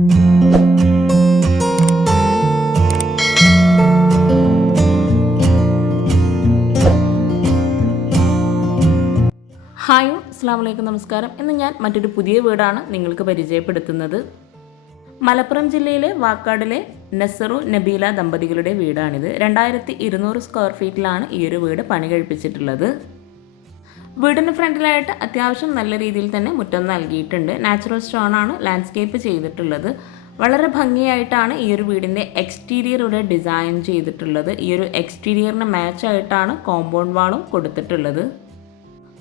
Hi അസ്സാം നമസ്കാരം. ഇന്ന് ഞാൻ മറ്റൊരു പുതിയ വീടാണ് നിങ്ങൾക്ക് പരിചയപ്പെടുത്തുന്നത്. മലപ്പുറം ജില്ലയിലെ വാക്കാടിലെ നസറു നബീല ദമ്പതികളുടെ വീടാണിത്. രണ്ടായിരത്തി ഇരുന്നൂറ് സ്ക്വയർ ഫീറ്റിലാണ് ഈ ഒരു വീട് പണി കഴിപ്പിച്ചിട്ടുള്ളത് വീടിന് ഫ്രണ്ടിലായിട്ട് അത്യാവശ്യം നല്ല രീതിയിൽ തന്നെ മുറ്റം നൽകിയിട്ടുണ്ട്. നാച്ചുറൽ സ്റ്റോൺ ആണ് ലാൻഡ്സ്കേപ്പ് ചെയ്തിട്ടുള്ളത്. വളരെ ഭംഗിയായിട്ടാണ് ഈ ഒരു വീടിന്റെ എക്സ്റ്റീരിയർ ഇവിടെ ഡിസൈൻ ചെയ്തിട്ടുള്ളത്. ഈ ഒരു എക്സ്റ്റീരിയറിന് മാച്ച് ആയിട്ടാണ് കോമ്പൗണ്ട് വാളും കൊടുത്തിട്ടുള്ളത്.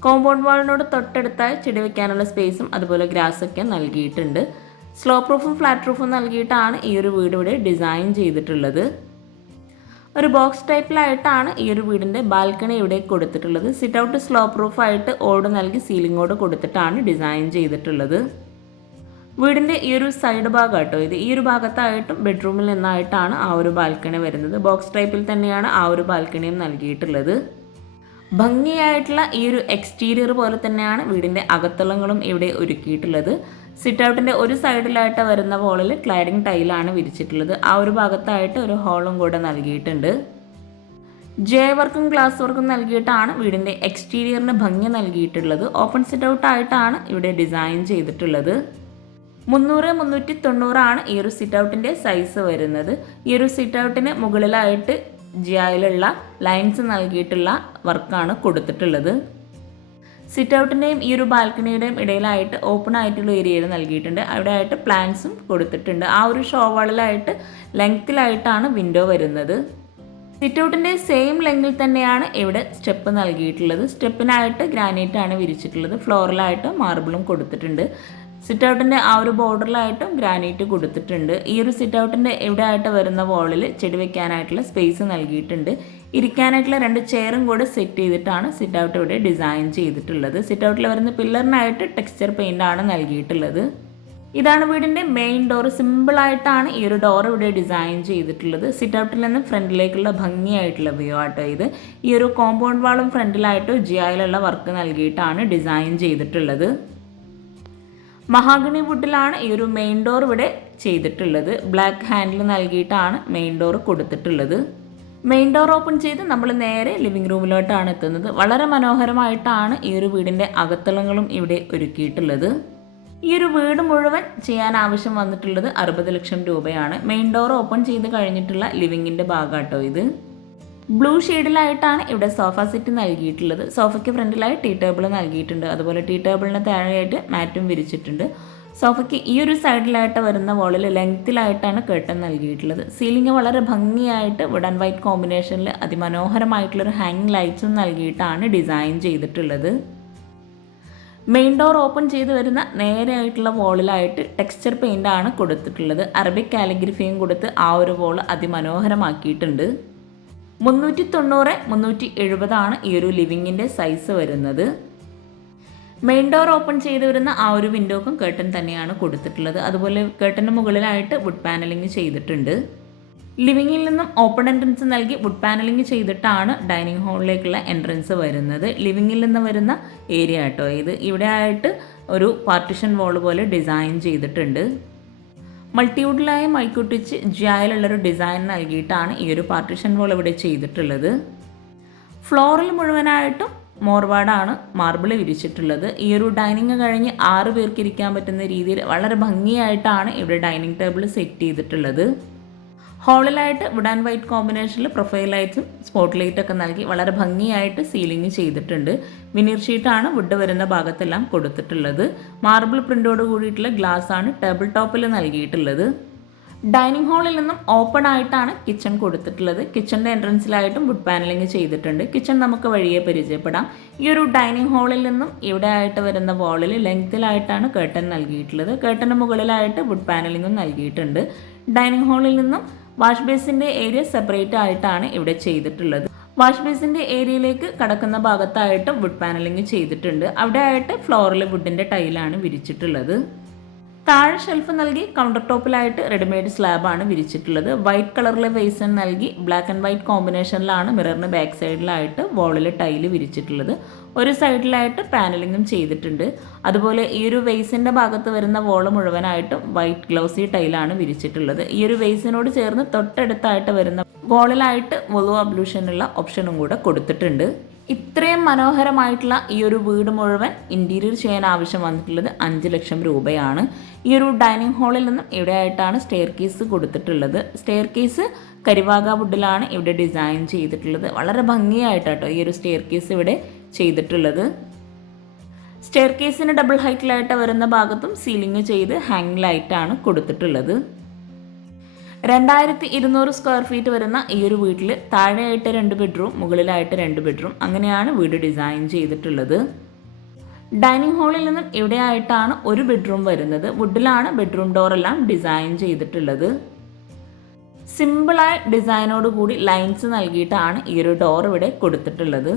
കോമ്പൗണ്ട് വാളിനോട് തൊട്ടടുത്തായി ചെടി വെക്കാനുള്ള സ്പേസും അതുപോലെ ഗ്രാസ് ഒക്കെ നൽകിയിട്ടുണ്ട്. സ്ലോ പ്രൂഫും ഫ്ലാറ്റ് പ്രൂഫും നൽകിയിട്ടാണ് ഈ ഒരു വീട് ഇവിടെ ഡിസൈൻ ചെയ്തിട്ടുള്ളത്. ഒരു ബോക്സ് ടൈപ്പിലായിട്ടാണ് ഈ ഒരു വീടിന്റെ ബാൽക്കണി ഇവിടെ കൊടുത്തിട്ടുള്ളത്. സിറ്റ് ഔട്ട് സ്ലോ പ്രൂഫായിട്ട് ഓട് നൽകി സീലിങ്ങോട് കൊടുത്തിട്ടാണ് ഡിസൈൻ ചെയ്തിട്ടുള്ളത്. വീടിന്റെ ഈ ഒരു സൈഡ് ഭാഗം കേട്ടോ ഇത്. ഈ ഒരു ഭാഗത്തായിട്ടും ബെഡ്റൂമിൽ നിന്നായിട്ടാണ് ആ ഒരു ബാൽക്കണി വരുന്നത്. ബോക്സ് ടൈപ്പിൽ തന്നെയാണ് ആ ഒരു ബാൽക്കണിയും നൽകിയിട്ടുള്ളത്. ഭംഗിയായിട്ടുള്ള ഈ ഒരു എക്സ്റ്റീരിയർ പോലെ തന്നെയാണ് വീടിന്റെ അകത്തളങ്ങളും ഇവിടെ ഒരുക്കിയിട്ടുള്ളത്. സിറ്റ് ഔട്ടിന്റെ ഒരു സൈഡിലായിട്ട് വരുന്ന വോളിൽ ക്ലൈഡിങ് ടൈലാണ് വിരിച്ചിട്ടുള്ളത്. ആ ഒരു ഭാഗത്തായിട്ട് ഒരു ഹോളും കൂടെ നൽകിയിട്ടുണ്ട്. ജെ വർക്കും ഗ്ലാസ് വർക്കും നൽകിയിട്ടാണ് വീടിന്റെ എക്സ്റ്റീരിയറിന് ഭംഗി നൽകിയിട്ടുള്ളത്. ഓപ്പൺ സിറ്റ് ഔട്ട് ആയിട്ടാണ് ഇവിടെ ഡിസൈൻ ചെയ്തിട്ടുള്ളത്. മുന്നൂറ് മുന്നൂറ്റി തൊണ്ണൂറാണ് ഈ ഒരു സിറ്റ് ഔട്ടിന്റെ സൈസ് വരുന്നത്. ഈ ഒരു സിറ്റ് ഔട്ടിന് മുകളിലായിട്ട് ജിയായിലുള്ള ലൈൻസ് നൽകിയിട്ടുള്ള വർക്കാണ് കൊടുത്തിട്ടുള്ളത്. സിറ്റ് ഔട്ടിന്റെയും ഈ ഒരു ബാൽക്കണിയുടെയും ഇടയിലായിട്ട് ഓപ്പൺ ആയിട്ടുള്ള ഏരിയയിൽ നൽകിയിട്ടുണ്ട്. അവിടെ ആയിട്ട് പ്ലാന്റ്സും കൊടുത്തിട്ടുണ്ട്. ആ ഒരു ഷോ വാളിലായിട്ട് ലെങ്ത്തിലായിട്ടാണ് വിൻഡോ വരുന്നത്. സിറ്റ് ഔട്ടിന്റെ സെയിം ലെങ്തിൽ തന്നെയാണ് ഇവിടെ സ്റ്റെപ്പ് നൽകിയിട്ടുള്ളത്. സ്റ്റെപ്പിനായിട്ട് ഗ്രാനൈറ്റ് ആണ് വിരിച്ചിട്ടുള്ളത്. ഫ്ലോറിലായിട്ട് മാർബിളും കൊടുത്തിട്ടുണ്ട്. സിറ്റ് ഔട്ടിന്റെ ആ ഒരു ബോർഡറിലായിട്ടും ഗ്രാനൈറ്റ് കൊടുത്തിട്ടുണ്ട്. ഈ ഒരു സിറ്റ് ഔട്ടിന്റെ ഇവിടെ ആയിട്ട് വരുന്ന വോളിൽ ചെടി വെക്കാനായിട്ടുള്ള സ്പേസ് നൽകിയിട്ടുണ്ട്. ഇരിക്കാനായിട്ടുള്ള രണ്ട് ചെയറും കൂടെ സെറ്റ് ചെയ്തിട്ടാണ് സിറ്റ് ഔട്ട് ഇവിടെ ഡിസൈൻ ചെയ്തിട്ടുള്ളത്. സിറ്റ് ഔട്ടിൽ വരുന്ന പില്ലറിനായിട്ട് ടെക്സ്ചർ പെയിന്റ് ആണ് നൽകിയിട്ടുള്ളത്. ഇതാണ് വീടിന്റെ മെയിൻ ഡോർ സിമ്പിളായിട്ടാണ് ഈ ഒരു ഡോർ ഇവിടെ ഡിസൈൻ ചെയ്തിട്ടുള്ളത്. സിറ്റ് ഔട്ടിൽ നിന്ന് ഫ്രണ്ടിലേക്കുള്ള ഭംഗിയായിട്ടുള്ള വ്യൂ ആട്ടോ ഇത്. ഈ ഒരു കോമ്പൗണ്ട് വാളും ഫ്രണ്ടിലായിട്ട് ജിയായിലുള്ള വർക്ക് നൽകിയിട്ടാണ് ഡിസൈൻ ചെയ്തിട്ടുള്ളത്. മഹാഗണി വുഡിലാണ് ഈ ഒരു മെയിൻ ഡോർ ഇവിടെ ചെയ്തിട്ടുള്ളത്. ബ്ലാക്ക് ഹാൻഡിൽ നൽകിയിട്ടാണ് മെയിൻ ഡോർ കൊടുത്തിട്ടുള്ളത്. മെയിൻ ഡോർ ഓപ്പൺ ചെയ്ത് നമ്മൾ നേരെ ലിവിംഗ് റൂമിലോട്ടാണ് എത്തുന്നത്. വളരെ മനോഹരമായിട്ടാണ് ഈ ഒരു വീടിന്റെ അകത്തളങ്ങളും ഇവിടെ ഒരുക്കിയിട്ടുള്ളത്. ഈ ഒരു വീട് മുഴുവൻ ചെയ്യാൻ ആവശ്യം വന്നിട്ടുള്ളത് അറുപത് ലക്ഷം രൂപയാണ്. മെയിൻ ഡോർ ഓപ്പൺ ചെയ്ത് കഴിഞ്ഞിട്ടുള്ള ലിവിങ്ങിന്റെ ഭാഗമാട്ടോ ഇത്. ബ്ലൂ ഷെയ്ഡിലായിട്ടാണ് ഇവിടെ സോഫ സെറ്റ് നൽകിയിട്ടുള്ളത്. സോഫയ്ക്ക് ഫ്രണ്ടിലായി ടീ ടേബിൾ നൽകിയിട്ടുണ്ട്. അതുപോലെ ടീ ടേബിളിന് താഴെയായിട്ട് മാറ്റും വിരിച്ചിട്ടുണ്ട്. സോഫയ്ക്ക് ഈ ഒരു സൈഡിലായിട്ട് വരുന്ന വോളിൽ ലെങ്ത്തിലായിട്ടാണ് കേട്ടൻ നൽകിയിട്ടുള്ളത്. സീലിംഗ് വളരെ ഭംഗിയായിട്ട് വുഡ് ആൻഡ് വൈറ്റ് കോമ്പിനേഷനിൽ അതിമനോഹരമായിട്ടുള്ളൊരു ഹാങ്ങിങ് ലൈറ്റ്സും നൽകിയിട്ടാണ് ഡിസൈൻ ചെയ്തിട്ടുള്ളത്. മെയിൻ ഡോർ ഓപ്പൺ ചെയ്ത് വരുന്ന നേരെയായിട്ടുള്ള വോളിലായിട്ട് ടെക്സ്ചർ പെയിന്റ് ആണ് കൊടുത്തിട്ടുള്ളത്. അറബിക് കാലിഗ്രഫിയും കൊടുത്ത് ആ ഒരു വോൾ അതിമനോഹരമാക്കിയിട്ടുണ്ട്. മുന്നൂറ്റി തൊണ്ണൂറ് മുന്നൂറ്റി എഴുപതാണ് ഈ ഒരു ലിവിങ്ങിന്റെ സൈസ് വരുന്നത്. മെയിൻ ഡോർ ഓപ്പൺ ചെയ്ത് വരുന്ന ആ ഒരു വിൻഡോക്കും കേട്ടൻ തന്നെയാണ് കൊടുത്തിട്ടുള്ളത്. അതുപോലെ കേട്ടന്റെ മുകളിലായിട്ട് വുഡ് പാനലിംഗ് ചെയ്തിട്ടുണ്ട്. ലിവിങ്ങിൽ നിന്നും ഓപ്പൺ എൻട്രൻസ് നൽകി വുഡ് പാനലിംഗ് ചെയ്തിട്ടാണ് ഡൈനിങ് ഹാളിലേക്കുള്ള എൻട്രൻസ് വരുന്നത്. ലിവിങ്ങിൽ നിന്ന് വരുന്ന ഏരിയ കേട്ടോ ഇത്. ഇവിടെ ആയിട്ട് ഒരു പാർട്ടിഷൻ വാൾ പോലെ ഡിസൈൻ ചെയ്തിട്ടുണ്ട്. മൾട്ടിവുഡിലായി മൈക്കുട്ടിച്ച് ജിയായിലുള്ളൊരു ഡിസൈൻ നൽകിയിട്ടാണ് ഈ ഒരു പാർട്ടിഷൻ വോൾ ഇവിടെ ചെയ്തിട്ടുള്ളത്. ഫ്ലോറിൽ മുഴുവനായിട്ടും മോർവാഡാണ് മാർബിൾ വിരിച്ചിട്ടുള്ളത്. ഈ ഒരു ഡൈനിങ് കഴിഞ്ഞ് ആറ് പേർക്ക് ഇരിക്കാൻ പറ്റുന്ന രീതിയിൽ വളരെ ഭംഗിയായിട്ടാണ് ഇവിടെ ഡൈനിങ് ടേബിൾ സെറ്റ് ചെയ്തിട്ടുള്ളത്. ഹാളിലായിട്ട് വുഡ് ആൻഡ് വൈറ്റ് കോമ്പിനേഷനിൽ പ്രൊഫൈൽ ലൈറ്റും സ്പോട്ട് ലൈറ്റ് ഒക്കെ നൽകി വളരെ ഭംഗിയായിട്ട് സീലിംഗ് ചെയ്തിട്ടുണ്ട്. വിനീർ ഷീറ്റാണ് വുഡ് വരുന്ന ഭാഗത്തെല്ലാം കൊടുത്തിട്ടുള്ളത്. മാർബിൾ പ്രിന്റോട് കൂടിയിട്ടുള്ള ഗ്ലാസ് ആണ് ടേബിൾ ടോപ്പിൽ നൽകിയിട്ടുള്ളത്. ഡൈനിങ് ഹാളിൽ നിന്നും ഓപ്പൺ ആയിട്ടാണ് കിച്ചൺ കൊടുത്തിട്ടുള്ളത്. കിച്ചണിന്റെ എൻട്രൻസിലായിട്ടും വുഡ് പാനലിംഗ് ചെയ്തിട്ടുണ്ട്. കിച്ചൺ നമുക്ക് വഴിയെ പരിചയപ്പെടാം. ഈ ഒരു ഡൈനിങ് ഹാളിൽ നിന്നും ഇവിടെ ആയിട്ട് വരുന്ന വാളിൽ ലെങ്ത്തിലായിട്ടാണ് കേട്ടൻ നൽകിയിട്ടുള്ളത്. കേട്ടന് മുകളിലായിട്ട് വുഡ് പാനലിങ്ങും നൽകിയിട്ടുണ്ട്. ഡൈനിങ് ഹാളിൽ നിന്നും വാഷ് ബേസിന്റെ ഏരിയ സെപ്പറേറ്റ് ആയിട്ടാണ് ഇവിടെ ചെയ്തിട്ടുള്ളത്. വാഷ് ബേസിന്റെ ഏരിയയിലേക്ക് കടക്കുന്ന ഭാഗത്തായിട്ട് വുഡ് പാനലിംഗ് ചെയ്തിട്ടുണ്ട്. അവിടെ ആയിട്ട് ഫ്ലോറിൽ വുഡിന്റെ ടൈലാണ് വിരിച്ചിട്ടുള്ളത്. താഴെ ഷെൽഫ് നൽകി കൗണ്ടർ ടോപ്പിലായിട്ട് റെഡിമെയ്ഡ് സ്ലാബാണ് വിരിച്ചിട്ടുള്ളത്. വൈറ്റ് കളറിലെ വേസൺ നൽകി ബ്ലാക്ക് ആൻഡ് വൈറ്റ് കോമ്പിനേഷനിലാണ് മിററിന് ബാക്ക് സൈഡിലായിട്ട് വോളിൽ ടൈൽ വിരിച്ചിട്ടുള്ളത്. ഒരു സൈഡിലായിട്ട് പാനലിങ്ങും ചെയ്തിട്ടുണ്ട്. അതുപോലെ ഈ ഒരു വെയ്സിന്റെ ഭാഗത്ത് വരുന്ന വോൾ മുഴുവനായിട്ടും വൈറ്റ് ഗ്ലൗസി ടൈലാണ് വിരിച്ചിട്ടുള്ളത്. ഈ ഒരു വെയ്സിനോട് ചേർന്ന് തൊട്ടടുത്തായിട്ട് വരുന്ന വോളിലായിട്ട് വൊളു അബ്ലൂഷനുള്ള ഓപ്ഷനും കൂടെ കൊടുത്തിട്ടുണ്ട്. ഇത്രയും മനോഹരമായിട്ടുള്ള ഈ ഒരു വീട് മുഴുവൻ ഇന്റീരിയർ ചെയ്യാൻ ആവശ്യം വന്നിട്ടുള്ളത് അഞ്ച് ലക്ഷം രൂപയാണ്. ഈ ഒരു ഡൈനിങ് ഹാളിൽ നിന്നും ഇവിടെയായിട്ടാണ് സ്റ്റെയർ കേസ് കൊടുത്തിട്ടുള്ളത്. സ്റ്റെയർ കേസ് കരിവാക വുഡിലാണ് ഇവിടെ ഡിസൈൻ ചെയ്തിട്ടുള്ളത്. വളരെ ഭംഗിയായിട്ടാട്ടോ ഈ ഒരു സ്റ്റെയർ കേസ് ഇവിടെ ചെയ്തിട്ടുള്ളത്. സ്റ്റെയർ കേസിന് ഡബിൾ ഹൈറ്റിലായിട്ട് വരുന്ന ഭാഗത്തും സീലിംഗ് ചെയ്ത് ഹാങ് ലൈറ്റാണ് കൊടുത്തിട്ടുള്ളത്. രണ്ടായിരത്തി ഇരുന്നൂറ് സ്ക്വയർ ഫീറ്റ് വരുന്ന ഈ ഒരു വീട്ടിൽ താഴെയായിട്ട് രണ്ട് ബെഡ്റൂം മുകളിലായിട്ട് രണ്ട് ബെഡ്റൂം അങ്ങനെയാണ് വീട് ഡിസൈൻ ചെയ്തിട്ടുള്ളത്. ഡൈനിങ് ഹാളിൽ നിന്നും ഇവിടെയായിട്ടാണ് ഒരു ബെഡ്റൂം വരുന്നത്. വുഡിലാണ് ബെഡ്റൂം ഡോറെല്ലാം ഡിസൈൻ ചെയ്തിട്ടുള്ളത്. സിമ്പിളായ ഡിസൈനോട് കൂടി ലൈൻസ് നൽകിയിട്ടാണ് ഈ ഒരു ഡോർ ഇവിടെ കൊടുത്തിട്ടുള്ളത്.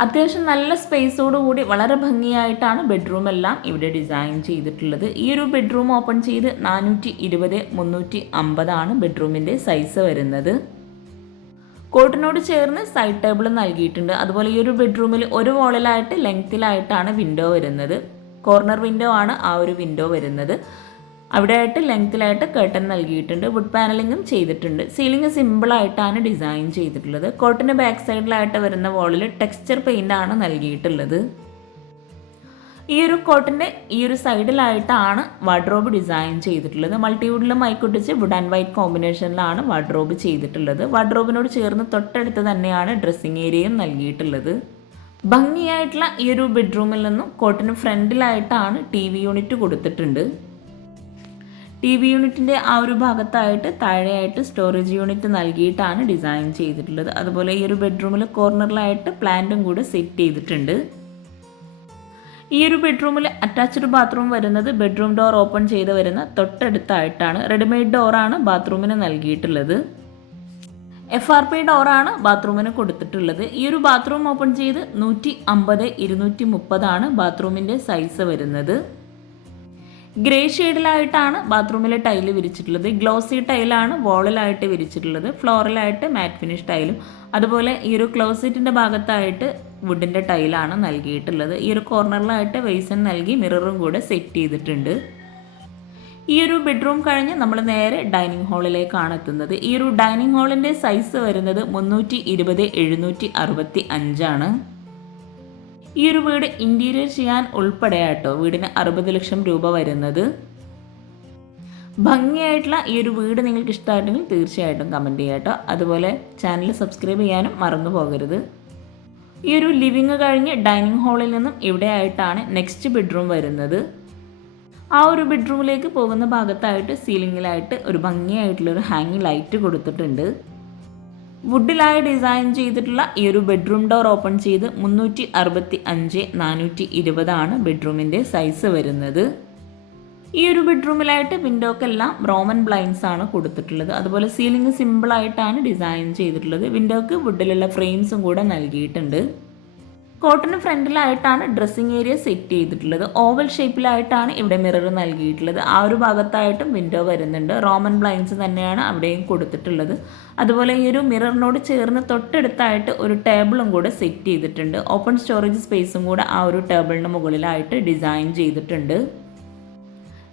അത്യാവശ്യം നല്ല സ്പേസോട് കൂടി വളരെ ഭംഗിയായിട്ടാണ് ബെഡ്റൂം എല്ലാം ഇവിടെ ഡിസൈൻ ചെയ്തിട്ടുള്ളത്. ഈ ഒരു ബെഡ്റൂം ഓപ്പൺ ചെയ്ത് നാനൂറ്റി ഇരുപത് മുന്നൂറ്റി അമ്പതാണ് ബെഡ്റൂമിന്റെ സൈസ് വരുന്നത്. കോട്ടിനോട് ചേർന്ന് സൈഡ് ടേബിൾ നൽകിയിട്ടുണ്ട്. അതുപോലെ ഈ ഒരു ബെഡ്റൂമിൽ ഒരു വോളിലായിട്ട് ലെങ്ത്തിലായിട്ടാണ് വിൻഡോ വരുന്നത്. കോർണർ വിൻഡോ ആണ് ആ ഒരു വിൻഡോ വരുന്നത്. അവിടെയായിട്ട് ലെങ്ത്തിലായിട്ട് കർട്ടൻ നൽകിയിട്ടുണ്ട്. വുഡ് പാനലിങ്ങും ചെയ്തിട്ടുണ്ട്. സീലിംഗ് സിമ്പിളായിട്ടാണ് ഡിസൈൻ ചെയ്തിട്ടുള്ളത്. കോട്ടിന്റെ ബാക്ക് സൈഡിലായിട്ട് വരുന്ന വോളിൽ ടെക്സ്ചർ പെയിന്റ് ആണ് നൽകിയിട്ടുള്ളത്. ഈ ഒരു കോട്ടിന്റെ ഈ ഒരു സൈഡിലായിട്ടാണ് വാർഡ്രോബ് ഡിസൈൻ ചെയ്തിട്ടുള്ളത്. മൾട്ടിവുഡിലും മൈക്കൊട്ടിച്ച് വുഡ് ആൻഡ് വൈറ്റ് കോമ്പിനേഷനിലാണ് വാർഡ്രോബ് ചെയ്തിട്ടുള്ളത്. വാർഡ്രോബിനോട് ചേർന്ന് തൊട്ടടുത്ത് തന്നെയാണ് ഡ്രസ്സിങ് ഏരിയയും നൽകിയിട്ടുള്ളത്. ഭംഗിയായിട്ടുള്ള ഈ ഒരു ബെഡ്റൂമിൽ നിന്നും കോട്ടിന് ഫ്രണ്ടിലായിട്ടാണ് ടി വി യൂണിറ്റ് കൊടുത്തിട്ടുണ്ട്. ടി വി യൂണിറ്റിന്റെ ആ ഒരു ഭാഗത്തായിട്ട് താഴെയായിട്ട് സ്റ്റോറേജ് യൂണിറ്റ് നൽകിയിട്ടാണ് ഡിസൈൻ ചെയ്തിട്ടുള്ളത്. അതുപോലെ ഈ ഒരു ബെഡ്റൂമിൽ കോർണറിലായിട്ട് പ്ലാന്റും കൂടെ സെറ്റ് ചെയ്തിട്ടുണ്ട്. ഈ ഒരു ബെഡ്റൂമിൽ അറ്റാച്ച്ഡ് ബാത്റൂം വരുന്നത് ബെഡ്റൂം ഡോർ ഓപ്പൺ ചെയ്ത് വരുന്ന തൊട്ടടുത്തായിട്ടാണ് റെഡിമെയ്ഡ് ഡോറാണ് ബാത്റൂമിന് നൽകിയിട്ടുള്ളത്. എഫ് ആർ പി ഡോറാണ് ബാത്റൂമിന് കൊടുത്തിട്ടുള്ളത്. ഈ ഒരു ബാത്റൂം ഓപ്പൺ ചെയ്ത് നൂറ്റി അമ്പത് ഇരുന്നൂറ്റി മുപ്പതാണ് ബാത്റൂമിന്റെ സൈസ് വരുന്നത്. ഗ്രേ ഷെയ്ഡിലായിട്ടാണ് ബാത്റൂമിലെ ടൈൽ വിരിച്ചിട്ടുള്ളത്. ഗ്ലോസി ടൈലാണ് വോളിലായിട്ട് വിരിച്ചിട്ടുള്ളത്. ഫ്ലോറിലായിട്ട് മാറ്റ് ഫിനിഷ് ടൈലും അതുപോലെ ഈ ഒരു ക്ലോസറ്റിന്റെ ഭാഗത്തായിട്ട് വുഡിന്റെ ടൈലാണ് നൽകിയിട്ടുള്ളത്. ഈ ഒരു കോർണറിലായിട്ട് വെയ്സൺ നൽകി മിററും കൂടെ സെറ്റ് ചെയ്തിട്ടുണ്ട്. ഈ ഒരു ബെഡ്റൂം കഴിഞ്ഞ് നമ്മൾ നേരെ ഡൈനിങ് ഹാളിലേക്കാണ് എത്തുന്നത്. ഈ ഒരു ഡൈനിങ് ഹാളിന്റെ സൈസ് വരുന്നത് മുന്നൂറ്റി ഇരുപത് എഴുന്നൂറ്റി അറുപത്തി അഞ്ചാണ് ഈ ഒരു വീട് ഇന്റീരിയർ ചെയ്യാൻ ഉൾപ്പെടെയാട്ടോ വീടിന് അറുപത് ലക്ഷം രൂപ വരുന്നത്. ഭംഗിയായിട്ടുള്ള ഈ ഒരു വീട് നിങ്ങൾക്ക് ഇഷ്ടമായിട്ടെങ്കിൽ തീർച്ചയായിട്ടും കമന്റ് ചെയ്യാട്ടോ അതുപോലെ ചാനൽ സബ്സ്ക്രൈബ് ചെയ്യാനും മറന്നു പോകരുത്. ഈ ഒരു ലിവിങ് കഴിഞ്ഞ് ഡൈനിങ് ഹാളിൽ നിന്നും ഇവിടെയായിട്ടാണ് നെക്സ്റ്റ് ബെഡ്റൂം വരുന്നത്. ആ ഒരു ബെഡ്റൂമിലേക്ക് പോകുന്ന ഭാഗത്തായിട്ട് സീലിങ്ങിലായിട്ട് ഒരു ഭംഗിയായിട്ടുള്ളൊരു ഹാങ്ങിങ് ലൈറ്റ് കൊടുത്തിട്ടുണ്ട്. വുഡിലായി ഡിസൈൻ ചെയ്തിട്ടുള്ള ഈ ഒരു ബെഡ്റൂം ഡോർ ഓപ്പൺ ചെയ്ത് മുന്നൂറ്റി അറുപത്തി അഞ്ച് നാനൂറ്റി ഇരുപതാണ് ബെഡ്റൂമിന്റെ സൈസ് വരുന്നത്. ഈ ഒരു ബെഡ്റൂമിലായിട്ട് വിൻഡോക്കെല്ലാം റോമൻ ബ്ലൈൻസ് ആണ് കൊടുത്തിട്ടുള്ളത്. അതുപോലെ സീലിംഗ് സിമ്പിളായിട്ടാണ് ഡിസൈൻ ചെയ്തിട്ടുള്ളത്. വിൻഡോക്ക് വുഡിലുള്ള ഫ്രെയിംസും കൂടെ നൽകിയിട്ടുണ്ട്. കോട്ടിന് ഫ്രണ്ടിലായിട്ടാണ് ഡ്രസ്സിങ് ഏരിയ സെറ്റ് ചെയ്തിട്ടുള്ളത്. ഓവൽ ഷേപ്പിലായിട്ടാണ് ഇവിടെ മിറർ നൽകിയിട്ടുള്ളത്. ആ ഒരു ഭാഗത്തായിട്ടും വിൻഡോ വരുന്നുണ്ട്. റോമൻ ബ്ലൈൻസ് തന്നെയാണ് അവിടെയും കൊടുത്തിട്ടുള്ളത്. അതുപോലെ ഈ ഒരു മിററിനോട് ചേർന്ന് തൊട്ടടുത്തായിട്ട് ഒരു ടേബിളും കൂടെ സെറ്റ് ചെയ്തിട്ടുണ്ട്. ഓപ്പൺ സ്റ്റോറേജ് സ്പേസും കൂടെ ആ ഒരു ടേബിളിന് മുകളിലായിട്ട് ഡിസൈൻ ചെയ്തിട്ടുണ്ട്.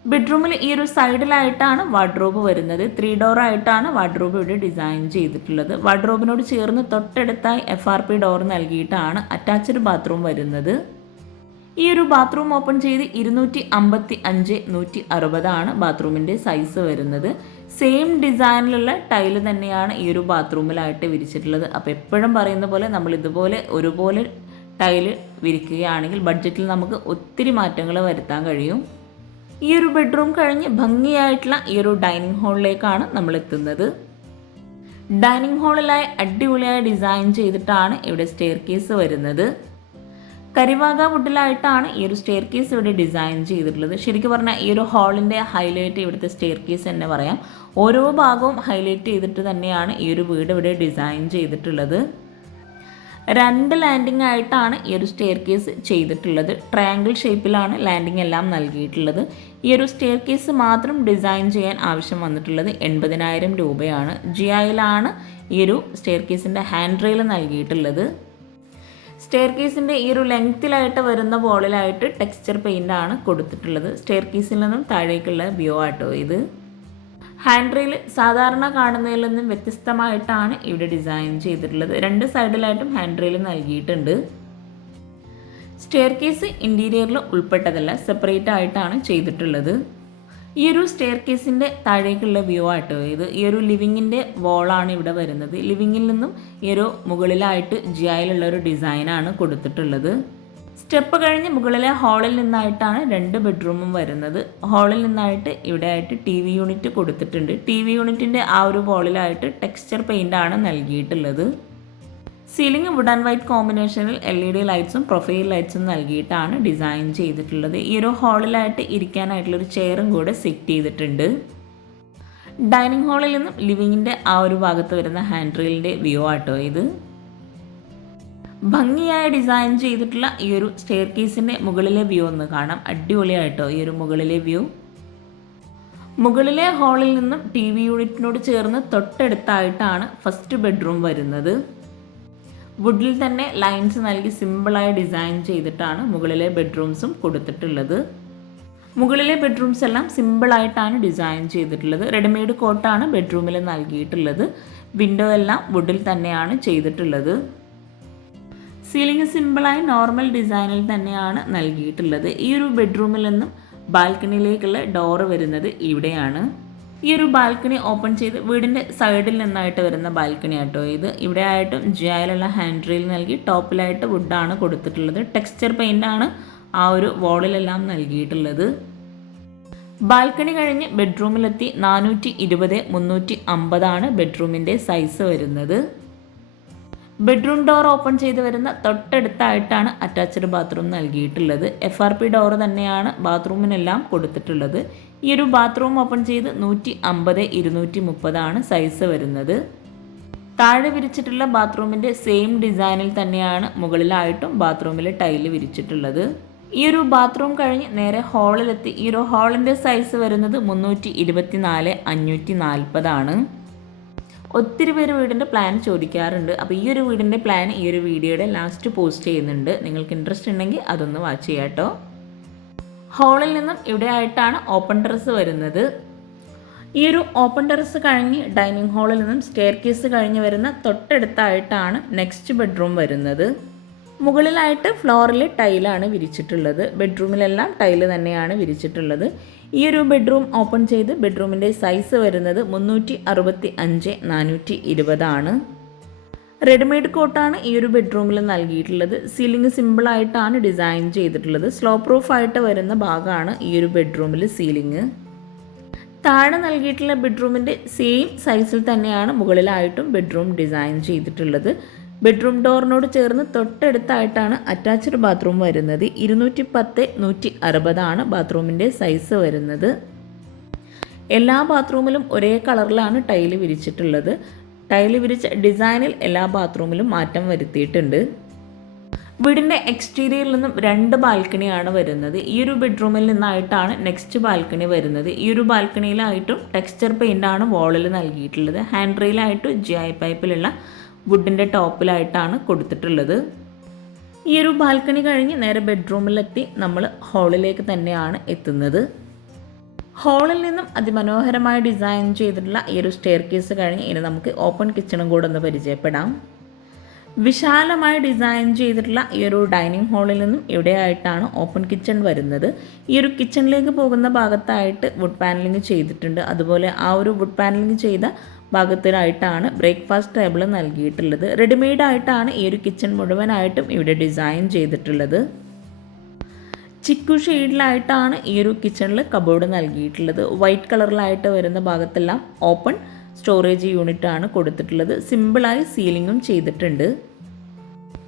ബെഡ്റൂമിൽ ഈ ഒരു സൈഡിലായിട്ടാണ് വാർഡ്രോബ് വരുന്നത്. ത്രീ ഡോർ ആയിട്ടാണ് വാർഡ്രോബ് ഇവിടെ ഡിസൈൻ ചെയ്തിട്ടുള്ളത്. വാർഡ്രോബിനോട് ചേർന്ന് തൊട്ടടുത്തായി എഫ് ആർ പി ഡോർ നൽകിയിട്ടാണ് അറ്റാച്ച്ഡ് ബാത്റൂം വരുന്നത്. ഈ ഒരു ബാത്റൂം ഓപ്പൺ ചെയ്ത് ഇരുന്നൂറ്റി അമ്പത്തി അഞ്ച് നൂറ്റി അറുപതാണ് ബാത്റൂമിന്റെ സൈസ് വരുന്നത്. സെയിം ഡിസൈനിലുള്ള ടൈൽ തന്നെയാണ് ഈ ഒരു ബാത്റൂമിലായിട്ട് വിരിച്ചിട്ടുള്ളത്. അപ്പോൾ എപ്പോഴും പറയുന്ന പോലെ നമ്മൾ ഇതുപോലെ ഒരുപോലെ ടൈൽ വിരിക്കുകയാണെങ്കിൽ ബഡ്ജറ്റിൽ നമുക്ക് ഒത്തിരി മാറ്റങ്ങൾ വരുത്താൻ കഴിയും. ഈ ഒരു ബെഡ്റൂം കഴിഞ്ഞ് ഭംഗിയായിട്ടുള്ള ഈ ഒരു ഡൈനിങ് ഹാളിലേക്കാണ് നമ്മൾ എത്തുന്നത് ഡൈനിങ് ഹാളിലായി അടിപൊളിയായി ഡിസൈൻ ചെയ്തിട്ടാണ് ഇവിടെ സ്റ്റെയർ കേസ് വരുന്നത്. കരിവാക വുഡിലായിട്ടാണ് ഈ ഒരു സ്റ്റെയർ കേസ് ഇവിടെ ഡിസൈൻ ചെയ്തിട്ടുള്ളത്. ശരിക്കും പറഞ്ഞാൽ ഈ ഒരു ഹാളിന്റെ ഹൈലൈറ്റ് ഇവിടുത്തെ സ്റ്റെയർ കേസ് തന്നെ പറയാം. ഓരോ ഭാഗവും ഹൈലൈറ്റ് ചെയ്തിട്ട് തന്നെയാണ് ഈ ഒരു വീട് ഇവിടെ ഡിസൈൻ ചെയ്തിട്ടുള്ളത്. രണ്ട് ലാൻഡിംഗ് ആയിട്ടാണ് ഈ ഒരു സ്റ്റെയർ കേസ് ചെയ്തിട്ടുള്ളത്. ട്രയാങ്കിൾ ഷേപ്പിലാണ് ലാൻഡിംഗ് എല്ലാം നൽകിയിട്ടുള്ളത്. ഈ ഒരു സ്റ്റെയർ കേസ് മാത്രം ഡിസൈൻ ചെയ്യാൻ ആവശ്യം വന്നിട്ടുള്ളത് എൺപതിനായിരം രൂപയാണ്. ജി ഐയിലാണ് ഈ ഒരു സ്റ്റെയർ കേസിന്റെ ഹാൻഡ് റെയിൽ നൽകിയിട്ടുള്ളത്. സ്റ്റെയർ കേസിന്റെ ഈ ഒരു ലെങ്ത്തിലായിട്ട് വരുന്ന ബോളിലായിട്ട് ടെക്സ്ചർ പെയിന്റ് ആണ് കൊടുത്തിട്ടുള്ളത്. സ്റ്റെയർ കേസിൽ നിന്നും താഴേക്കുള്ള വ്യൂ ആട്ടോ ഇത്. ഹാൻഡ് റെയിൽ സാധാരണ കാണുന്നതിൽ നിന്നും വ്യത്യസ്തമായിട്ടാണ് ഇവിടെ ഡിസൈൻ ചെയ്തിട്ടുള്ളത്. രണ്ട് സൈഡിലായിട്ടും ഹാൻഡ് റെയിൽ നൽകിയിട്ടുണ്ട്. സ്റ്റെയർ കേസ് ഇന്റീരിയറിൽ ഉൾപ്പെട്ടതല്ല സെപ്പറേറ്റ് ആയിട്ടാണ് ചെയ്തിട്ടുള്ളത്. ഈ ഒരു സ്റ്റെയർ കേസിന്റെ താഴേക്കുള്ള വ്യൂ ആട്ടോ ഇത്. ഈ ഒരു ലിവിങ്ങിന്റെ വോളാണ് ഇവിടെ വരുന്നത്. ലിവിങ്ങിൽ നിന്നും ഈ ഒരു മുകളിലായിട്ട് ജിയായിലുള്ള ഒരു ഡിസൈനാണ് കൊടുത്തിട്ടുള്ളത്. സ്റ്റെപ്പ് കഴിഞ്ഞ് മുകളിലെ ഹാളിൽ നിന്നായിട്ടാണ് രണ്ട് ബെഡ്റൂമും വരുന്നത്. ഹാളിൽ നിന്നായിട്ട് ഇവിടെ ആയിട്ട് ടി വി യൂണിറ്റ് കൊടുത്തിട്ടുണ്ട്. ടി വി യൂണിറ്റിന്റെ ആ ഒരു വോളിലായിട്ട് ടെക്സ്ചർ പെയിന്റാണ് നൽകിയിട്ടുള്ളത്. സീലിംഗ് വുഡ് ആൻഡ് വൈറ്റ് കോമ്പിനേഷനിൽ എൽ ഇ ഡി ലൈറ്റ്സും പ്രൊഫൈൽ ലൈറ്റ്സും നൽകിയിട്ടാണ് ഡിസൈൻ ചെയ്തിട്ടുള്ളത്. ഈ ഒരു ഹാളിലായിട്ട് ഇരിക്കാനായിട്ടുള്ളൊരു ചെയറും കൂടെ സെറ്റ് ചെയ്തിട്ടുണ്ട്. ഡൈനിങ് ഹാളിൽ നിന്നും ലിവിങ്ങിന്റെ ആ ഒരു ഭാഗത്ത് വരുന്ന ഹാൻഡ് റീലിന്റെ വ്യൂ ആട്ടോ ഇത്. ഭംഗിയായി ഡിസൈൻ ചെയ്തിട്ടുള്ള ഈ ഒരു സ്റ്റെയർ കേസിന്റെ മുകളിലെ വ്യൂ ഒന്ന് കാണാം. അടിപൊളിയായിട്ടോ ഈ ഒരു മുകളിലെ വ്യൂ. മുകളിലെ ഹാളിൽ നിന്നും ടി വി യൂണിറ്റിനോട് ചേർന്ന് തൊട്ടടുത്തായിട്ടാണ് ഫസ്റ്റ് ബെഡ്റൂം വരുന്നത്. വുഡിൽ തന്നെ ലൈൻസ് നൽകി സിമ്പിളായി ഡിസൈൻ ചെയ്തിട്ടാണ് മുകളിലെ ബെഡ്റൂംസും കൊടുത്തിട്ടുള്ളത്. മുകളിലെ ബെഡ്റൂംസ് എല്ലാം സിമ്പിളായിട്ടാണ് ഡിസൈൻ ചെയ്തിട്ടുള്ളത്. റെഡിമെയ്ഡ് കോട്ടാണ് ബെഡ്റൂമിൽ നൽകിയിട്ടുള്ളത്. വിൻഡോ എല്ലാം വുഡിൽ തന്നെയാണ് ചെയ്തിട്ടുള്ളത്. സീലിംഗ് സിമ്പിളായി നോർമൽ ഡിസൈനിൽ തന്നെയാണ് നൽകിയിട്ടുള്ളത്. ഈ ഒരു ബെഡ്റൂമിൽ നിന്നും ബാൽക്കണിയിലേക്കുള്ള ഡോറ് വരുന്നത് ഇവിടെയാണ്. ഈ ഒരു ബാൽക്കണി ഓപ്പൺ ചെയ്ത് വീടിന്റെ സൈഡിൽ നിന്നായിട്ട് വരുന്ന ബാൽക്കണി ആട്ടോ ഇത്. ഇവിടെ ആയിട്ടും ജിയായിലുള്ള ഹാൻഡ് റെയിൽ നൽകി ടോപ്പിലായിട്ട് വുഡാണ് കൊടുത്തിട്ടുള്ളത്. ടെക്സ്ചർ പെയിന്റാണ് ആ ഒരു വോളിലെല്ലാം നൽകിയിട്ടുള്ളത്. ബാൽക്കണി കഴിഞ്ഞ് ബെഡ്റൂമിലെത്തി നാനൂറ്റി ഇരുപത് മുന്നൂറ്റി അമ്പതാണ് ബെഡ്റൂമിന്റെ സൈസ് വരുന്നത്. ബെഡ്റൂം ഡോർ ഓപ്പൺ ചെയ്ത് വരുന്ന തൊട്ടടുത്തായിട്ടാണ് അറ്റാച്ച്ഡ് ബാത്റൂം നൽകിയിട്ടുള്ളത്. എഫ് ആർ പി ഡോർ തന്നെയാണ് ബാത്റൂമിനെല്ലാം കൊടുത്തിട്ടുള്ളത്. ഈ ഒരു ബാത്റൂം ഓപ്പൺ ചെയ്ത് നൂറ്റി അമ്പത് ഇരുന്നൂറ്റി മുപ്പതാണ് സൈസ് വരുന്നത്. താഴെ വിരിച്ചിട്ടുള്ള ബാത്റൂമിന്റെ സെയിം ഡിസൈനിൽ തന്നെയാണ് മുകളിലായിട്ടും ബാത്റൂമിൽ ടൈൽ വിരിച്ചിട്ടുള്ളത്. ഈ ഒരു ബാത്റൂം കഴിഞ്ഞ് നേരെ ഹാളിലെത്തി ഈ ഒരു ഹാളിന്റെ സൈസ് വരുന്നത് മുന്നൂറ്റി ഇരുപത്തി നാല് അഞ്ഞൂറ്റി നാൽപ്പതാണ് ഒത്തിരി പേര് വീടിന്റെ പ്ലാൻ ചോദിക്കാറുണ്ട്. അപ്പോൾ ഈ ഒരു വീടിന്റെ പ്ലാൻ ഈ ഒരു വീഡിയോയുടെ ലാസ്റ്റ് പോസ്റ്റ് ചെയ്യുന്നുണ്ട്. നിങ്ങൾക്ക് ഇൻട്രസ്റ്റ് ഉണ്ടെങ്കിൽ അതൊന്ന് വാച്ച് ചെയ്യാം കേട്ടോ. ഹോളിൽ നിന്നും ഇവിടെ ആയിട്ടാണ് ഓപ്പൺ ടെറസ് വരുന്നത്. ഈ ഒരു ഓപ്പൺ ടെറസ് കഴിഞ്ഞ് ഡൈനിങ് ഹാളിൽ നിന്നും സ്റ്റെയർ കേസ് കഴിഞ്ഞ് വരുന്ന തൊട്ടടുത്തായിട്ടാണ് നെക്സ്റ്റ് ബെഡ്റൂം വരുന്നത്. മുകളിലായിട്ട് ഫ്ലോറിൽ ടൈലാണ് വിരിച്ചിട്ടുള്ളത്. ബെഡ്റൂമിലെല്ലാം ടൈൽ തന്നെയാണ് വിരിച്ചിട്ടുള്ളത്. ഈ ഒരു ബെഡ്റൂം ഓപ്പൺ ചെയ്ത് ബെഡ്റൂമിന്റെ സൈസ് വരുന്നത് മുന്നൂറ്റി അറുപത്തി അഞ്ച് നാനൂറ്റി ഇരുപതാണ് റെഡിമെയ്ഡ് കോട്ടാണ് ഈ ഒരു ബെഡ്റൂമിൽ നൽകിയിട്ടുള്ളത്. സീലിംഗ് സിമ്പിളായിട്ടാണ് ഡിസൈൻ ചെയ്തിട്ടുള്ളത്. സ്ലോ പ്രൂഫ് ആയിട്ട് വരുന്ന ഭാഗമാണ് ഈ ഒരു ബെഡ്റൂമിൽ സീലിംഗ്. താഴെ നൽകിയിട്ടുള്ള ബെഡ്റൂമിന്റെ സെയിം സൈസിൽ തന്നെയാണ് മുകളിലായിട്ടും ബെഡ്റൂം ഡിസൈൻ ചെയ്തിട്ടുള്ളത്. ബെഡ്റൂം ഡോറിനോട് ചേർന്ന് തൊട്ടടുത്തായിട്ടാണ് അറ്റാച്ച്ഡ് ബാത്റൂം വരുന്നത്. ഇരുന്നൂറ്റി പത്ത് നൂറ്റി അറുപതാണ് ബാത്റൂമിന്റെ സൈസ് വരുന്നത്. എല്ലാ ബാത്റൂമിലും ഒരേ കളറിലാണ് ടൈൽ വിരിച്ചിട്ടുള്ളത്. ടൈൽ വിരിച്ച ഡിസൈനിൽ എല്ലാ ബാത്റൂമിലും മാറ്റം വരുത്തിയിട്ടുണ്ട്. വീടിന്റെ എക്സ്റ്റീരിയറിൽ നിന്നും രണ്ട് ബാൽക്കണിയാണ് വരുന്നത്. ഈ ഒരു ബെഡ്റൂമിൽ നിന്നായിട്ടാണ് നെക്സ്റ്റ് ബാൽക്കണി വരുന്നത്. ഈ ഒരു ബാൽക്കണിയിലായിട്ടും ടെക്സ്ചർ പെയിന്റാണ് വാളിൽ നൽകിയിട്ടുള്ളത്. ഹാൻഡ് റെയിലായിട്ടും ജി ഐ പൈപ്പിലുള്ള വുഡിന്റെ ടോപ്പിലായിട്ടാണ് കൊടുത്തിട്ടുള്ളത്. ഈ ഒരു ബാൽക്കണി കഴിഞ്ഞ് നേരെ ബെഡ്റൂമിലെത്തി നമ്മൾ ഹാളിലേക്ക് തന്നെയാണ് എത്തുന്നത്. ഹാളിൽ നിന്നും അതിമനോഹരമായി ഡിസൈൻ ചെയ്തിട്ടുള്ള ഈ ഒരു സ്റ്റെയർ കേസ് കഴിഞ്ഞ് ഇനി നമുക്ക് ഓപ്പൺ കിച്ചണും കൂടെ ഒന്ന് പരിചയപ്പെടാം. വിശാലമായി ഡിസൈൻ ചെയ്തിട്ടുള്ള ഈ ഒരു ഡൈനിങ് ഹാളിൽ നിന്നും ഇവിടെയായിട്ടാണ് ഓപ്പൺ കിച്ചൺ വരുന്നത്. ഈ ഒരു കിച്ചണിലേക്ക് പോകുന്ന ഭാഗത്തായിട്ട് വുഡ് പാനലിംഗ് ചെയ്തിട്ടുണ്ട്. അതുപോലെ ആ ഒരു വുഡ് പാനലിംഗ് ചെയ്ത ഭാഗത്തിനായിട്ടാണ് ബ്രേക്ക്ഫാസ്റ്റ് ടേബിൾ നൽകിയിട്ടുള്ളത്. റെഡിമെയ്ഡ് ആയിട്ടാണ് ഈ ഒരു കിച്ചൺ മുഴുവനായിട്ടും ഇവിടെ ഡിസൈൻ ചെയ്തിട്ടുള്ളത്. ചിക്കു ഷെയ്ഡിലായിട്ടാണ് ഈ ഒരു കിച്ചണിൽ കബോർഡ് നൽകിയിട്ടുള്ളത്. വൈറ്റ് കളറിലായിട്ട് വരുന്ന ഭാഗത്തെല്ലാം ഓപ്പൺ സ്റ്റോറേജ് യൂണിറ്റ് ആണ് കൊടുത്തിട്ടുള്ളത്. സിമ്പിളായി സീലിങ്ങും ചെയ്തിട്ടുണ്ട്.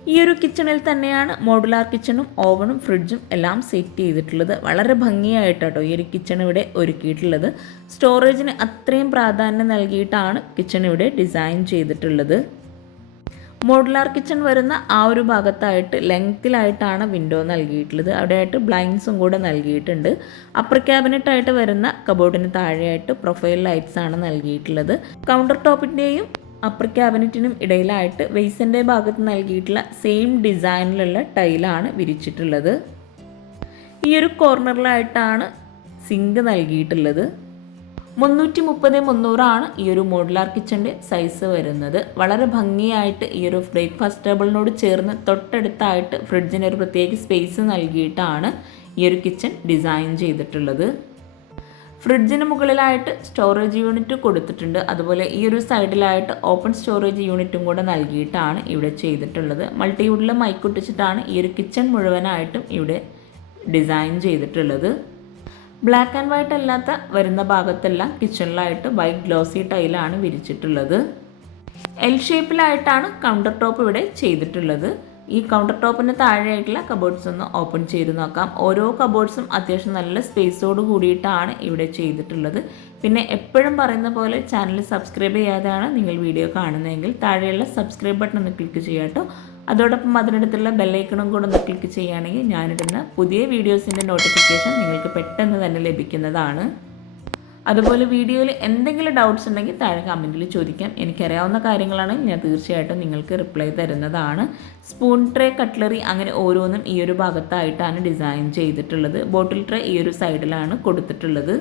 ഈ ഒരു കിച്ചണിൽ തന്നെയാണ് മോഡുലാർ കിച്ചണും ഓവനും ഫ്രിഡ്ജും എല്ലാം സെറ്റ് ചെയ്തിട്ടുള്ളത്. വളരെ ഭംഗിയായിട്ടോ ഈ ഒരു കിച്ചൺ ഇവിടെ ഒരുക്കിയിട്ടുള്ളത്. സ്റ്റോറേജിന് അത്രയും പ്രാധാന്യം നൽകിയിട്ടാണ് കിച്ചൺ ഇവിടെ ഡിസൈൻ ചെയ്തിട്ടുള്ളത്. മോഡുലാർ കിച്ചൺ വരുന്ന ആ ഒരു ഭാഗത്തായിട്ട് ലെങ്ത്തിലായിട്ടാണ് വിൻഡോ നൽകിയിട്ടുള്ളത്. അവിടെയായിട്ട് ബ്ലൈൻഡ്സും കൂടെ നൽകിയിട്ടുണ്ട്. അപ്പർ ക്യാബിനറ്റായിട്ട് വരുന്ന കബോർഡിന് താഴെയായിട്ട് പ്രൊഫൈൽ ലൈറ്റ്സ് ആണ് നൽകിയിട്ടുള്ളത്. കൗണ്ടർ ടോപ്പിന്റെയും അപ്പർ ക്യാബിനറ്റിനും ഇടയിലായിട്ട് വെയ്സിന്റെ ഭാഗത്ത് നൽകിയിട്ടുള്ള സെയിം ഡിസൈനിലുള്ള ടൈലാണ് വിരിച്ചിട്ടുള്ളത്. ഈ ഒരു കോർണറിലായിട്ടാണ് സിങ്ക് നൽകിയിട്ടുള്ളത്. മുന്നൂറ്റി മുപ്പത് മുന്നൂറാണ് ഈ ഒരു മോഡുലാർ കിച്ചന്റെ സൈസ് വരുന്നത്. വളരെ ഭംഗിയായിട്ട് ഈ ഒരു ബ്രേക്ക്ഫാസ്റ്റ് ടേബിളിനോട് ചേർന്ന് തൊട്ടടുത്തായിട്ട് ഫ്രിഡ്ജിന് ഒരു പ്രത്യേക സ്പേസ് നൽകിയിട്ടാണ് ഈ ഒരു കിച്ചൺ ഡിസൈൻ ചെയ്തിട്ടുള്ളത്. ഫ്രിഡ്ജിന് മുകളിലായിട്ട് സ്റ്റോറേജ് യൂണിറ്റ് കൊടുത്തിട്ടുണ്ട്. അതുപോലെ ഈ ഒരു സൈഡിലായിട്ട് ഓപ്പൺ സ്റ്റോറേജ് യൂണിറ്റും കൂടെ നൽകിയിട്ടാണ് ഇവിടെ ചെയ്തിട്ടുള്ളത്. മൾട്ടിവുഡിൽ മൈക്കൊട്ടിച്ചിട്ടാണ് ഈ ഒരു കിച്ചൺ മുഴുവനായിട്ടും ഇവിടെ ഡിസൈൻ ചെയ്തിട്ടുള്ളത്. ബ്ലാക്ക് ആൻഡ് വൈറ്റ് അല്ലാത്ത വരുന്ന ഭാഗത്തെല്ലാം കിച്ചണിലായിട്ട് വൈറ്റ് ഗ്ലോസി ടൈലാണ് വിരിച്ചിട്ടുള്ളത്. എൽ ഷേപ്പിലായിട്ടാണ് കൗണ്ടർ ടോപ്പ് ഇവിടെ ചെയ്തിട്ടുള്ളത്. ഈ കൗണ്ടർ ടോപ്പിന് താഴെയായിട്ടുള്ള കബോർഡ്സ് ഒന്ന് ഓപ്പൺ ചെയ്ത് നോക്കാം. ഓരോ കബോർഡ്സും അത്യാവശ്യം നല്ല സ്പേസോട് കൂടിയിട്ടാണ് ഇവിടെ ചെയ്തിട്ടുള്ളത്. പിന്നെ എപ്പോഴും പറയുന്ന പോലെ ചാനൽ സബ്സ്ക്രൈബ് ചെയ്യാതെയാണ് നിങ്ങൾ വീഡിയോ കാണുന്നതെങ്കിൽ താഴെയുള്ള സബ്സ്ക്രൈബ് ബട്ടൺ ഒന്ന് ക്ലിക്ക് ചെയ്യാട്ടോ അതോടൊപ്പം അതിനടുത്തുള്ള ബെല്ലൈക്കണും കൂടെ ഒന്ന് ക്ലിക്ക് ചെയ്യുകയാണെങ്കിൽ ഞാനിടുന്ന പുതിയ വീഡിയോസിന്റെ നോട്ടിഫിക്കേഷൻ നിങ്ങൾക്ക് പെട്ടെന്ന് തന്നെ ലഭിക്കുന്നതാണ്. അതുപോലെ വീഡിയോയിൽ എന്തെങ്കിലും ഡൗട്ട്സ് ഉണ്ടെങ്കിൽ താഴെ കമന്റിൽ ചോദിക്കാം. എനിക്കറിയാവുന്ന കാര്യങ്ങളാണ് ഞാൻ തീർച്ചയായിട്ടും നിങ്ങൾക്ക് റിപ്ലൈ തരുന്നതാണ്. സ്പൂൺ ട്രേ കട്ട്ലറി അങ്ങനെ ഓരോന്നും ഈ ഒരു ഭാഗത്തായിട്ടാണ് ഡിസൈൻ ചെയ്തിട്ടുള്ളത്. ബോട്ടിൽ ട്രേ ഈ ഒരു സൈഡിലാണ് കൊടുത്തിട്ടുള്ളത്.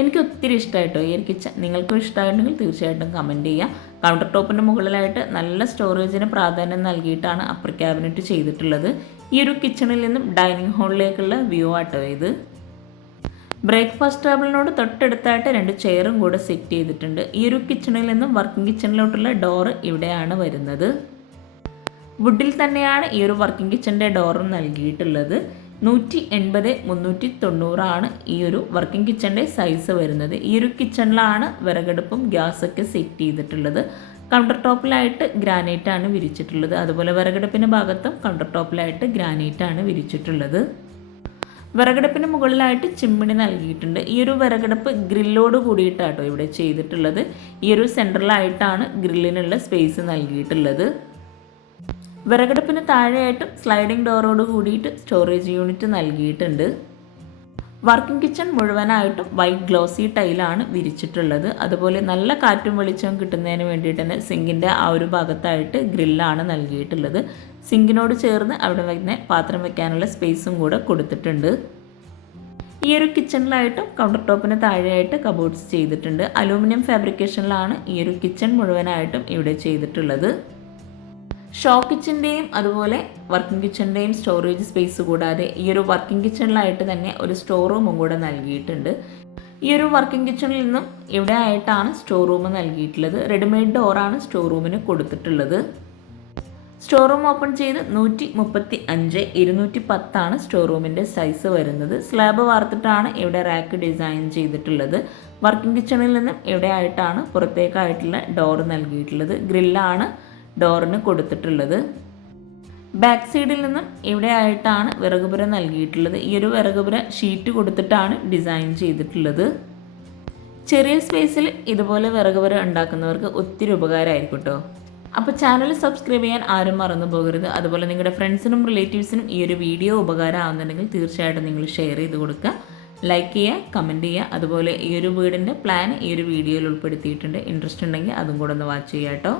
എനിക്ക് ഒത്തിരി ഇഷ്ടമായിട്ടോ? ഈ ഒരു കിച്ചൺ നിങ്ങൾക്കും ഇഷ്ടമായിട്ടുണ്ടെങ്കിൽ തീർച്ചയായിട്ടും കമന്റ് ചെയ്യുക കൗണ്ടർ ടോപ്പിന്റെ മുകളിലായിട്ട് നല്ല സ്റ്റോറേജിന് പ്രാധാന്യം നൽകിയിട്ടാണ് അപ്പർ ക്യാബിനറ്റ് ചെയ്തിട്ടുള്ളത്. ഈ ഒരു കിച്ചണിൽ നിന്നും ഡൈനിങ് ഹാളിലേക്കുള്ള വ്യൂ ആട്ടോ ഇത്. ബ്രേക്ക്ഫാസ്റ്റ് ടേബിളിനോട് തൊട്ടടുത്തായിട്ട് രണ്ട് ചെയറും കൂടെ സെറ്റ് ചെയ്തിട്ടുണ്ട്. ഈ ഒരു കിച്ചണിൽ നിന്നും വർക്കിംഗ് കിച്ചണിലോട്ടുള്ള ഡോറ് ഇവിടെയാണ് വരുന്നത്. വുഡിൽ തന്നെയാണ് ഈ ഒരു വർക്കിംഗ് കിച്ചന്റെ ഡോറും നൽകിയിട്ടുള്ളത്. നൂറ്റി എൺപത് മുന്നൂറ്റി തൊണ്ണൂറാണ് ഈ ഒരു വർക്കിംഗ് കിച്ചന്റെ സൈസ് വരുന്നത്. ഈ ഒരു കിച്ചണിലാണ് വിറകടുപ്പും ഗ്യാസൊക്കെ സെറ്റ് ചെയ്തിട്ടുള്ളത്. കൗണ്ടർ ടോപ്പിലായിട്ട് ഗ്രാനൈറ്റാണ് വിരിച്ചിട്ടുള്ളത്. അതുപോലെ വിറകടുപ്പിന്റെ ഭാഗത്തും കൗണ്ടർ ടോപ്പിലായിട്ട് ഗ്രാനൈറ്റാണ് വിരിച്ചിട്ടുള്ളത്. വിറകടുപ്പിന് മുകളിലായിട്ട് ചിമ്മിണി നൽകിയിട്ടുണ്ട്. ഈ ഒരു വിറകടുപ്പ് ഗ്രില്ലോട് കൂടിയിട്ടാട്ടോ ഇവിടെ ചെയ്തിട്ടുള്ളത്. ഈ ഒരു സെൻട്രലായിട്ടാണ് ഗ്രില്ലിനുള്ള സ്പേസ് നൽകിയിട്ടുള്ളത്. വിറകടുപ്പിന് താഴെയായിട്ടും സ്ലൈഡിംഗ് ഡോറോട് കൂടിയിട്ട് സ്റ്റോറേജ് യൂണിറ്റ് നൽകിയിട്ടുണ്ട്. വർക്കിംഗ് കിച്ചൺ മുഴുവനായിട്ടും വൈറ്റ് ഗ്ലോസി ടൈലാണ് വിരിച്ചിട്ടുള്ളത്. അതുപോലെ നല്ല കാറ്റും വെളിച്ചവും കിട്ടുന്നതിന് വേണ്ടിയിട്ട് തന്നെ സിങ്കിന്റെ ആ ഒരു ഭാഗത്തായിട്ട് ഗ്രില്ലാണ് നൽകിയിട്ടുള്ളത്. സിങ്കിനോട് ചേർന്ന് അവിടെ തന്നെ പാത്രം വെക്കാനുള്ള സ്പേസും കൂടെ കൊടുത്തിട്ടുണ്ട്. ഈ ഒരു കിച്ചണിലായിട്ടും കൗണ്ടർ ടോപ്പിന് താഴെയായിട്ട് കബോർഡ്സ് ചെയ്തിട്ടുണ്ട്. അലൂമിനിയം ഫാബ്രിക്കേഷനിലാണ് ഈ ഒരു കിച്ചൺ മുഴുവനായിട്ടും ഇവിടെ ചെയ്തിട്ടുള്ളത്. ഷോ കിച്ചന്റെയും അതുപോലെ വർക്കിംഗ് കിച്ചന്റെയും സ്റ്റോറേജ് സ്പേസ് കൂടാതെ ഈ ഒരു വർക്കിംഗ് കിച്ചണിലായിട്ട് തന്നെ ഒരു സ്റ്റോർ റൂമും കൂടെ നൽകിയിട്ടുണ്ട്. ഈ ഒരു വർക്കിംഗ് കിച്ചണിൽ നിന്നും ഇവിടെ ആയിട്ടാണ് സ്റ്റോർ റൂം നൽകിയിട്ടുള്ളത്. റെഡിമെയ്ഡ് ഡോറാണ് സ്റ്റോർ റൂമിന് കൊടുത്തിട്ടുള്ളത്. സ്റ്റോർ റൂം ഓപ്പൺ ചെയ്ത് നൂറ്റി മുപ്പത്തി അഞ്ച് ഇരുന്നൂറ്റി പത്താണ് സ്റ്റോർ റൂമിന്റെ സൈസ് വരുന്നത്. സ്ലാബ് വാർത്തിട്ടാണ് ഇവിടെ റാക്ക് ഡിസൈൻ ചെയ്തിട്ടുള്ളത്. വർക്കിംഗ് കിച്ചണിൽ നിന്നും ഇവിടെ ആയിട്ടാണ് പുറത്തേക്കായിട്ടുള്ള ഡോർ നൽകിയിട്ടുള്ളത്. ഗ്രില്ലാണ് ഡോറിന് കൊടുത്തിട്ടുള്ളത്. ബാക്ക് സൈഡിൽ നിന്നും ഇവിടെ ആയിട്ടാണ് വിറകുപുര നൽകിയിട്ടുള്ളത്. ഈ ഒരു വിറകുപുര ഷീറ്റ് കൊടുത്തിട്ടാണ് ഡിസൈൻ ചെയ്തിട്ടുള്ളത്. ചെറിയ സ്പേസിൽ ഇതുപോലെ വിറകുപുര ഉണ്ടാക്കുന്നവർക്ക് ഒത്തിരി ഉപകാരമായിരിക്കും കേട്ടോ അപ്പോൾ ചാനൽ സബ്സ്ക്രൈബ് ചെയ്യാൻ ആരും മറന്നു പോകരുത്. അതുപോലെ നിങ്ങളുടെ ഫ്രണ്ട്സിനും റിലേറ്റീവ്സിനും ഈ ഒരു വീഡിയോ ഉപകാരമാകുന്നുണ്ടെങ്കിൽ തീർച്ചയായിട്ടും നിങ്ങൾ ഷെയർ ചെയ്ത് കൊടുക്കുക. ലൈക്ക് ചെയ്യുക കമന്റ് ചെയ്യുക. അതുപോലെ ഈ ഒരു വീടിന്റെ പ്ലാൻ ഈ ഒരു വീഡിയോയിൽ ഉൾപ്പെടുത്തിയിട്ടുണ്ട്. ഇൻട്രസ്റ്റ് ഉണ്ടെങ്കിൽ അതും കൂടെ ഒന്ന് വാച്ച് ചെയ്യാം കേട്ടോ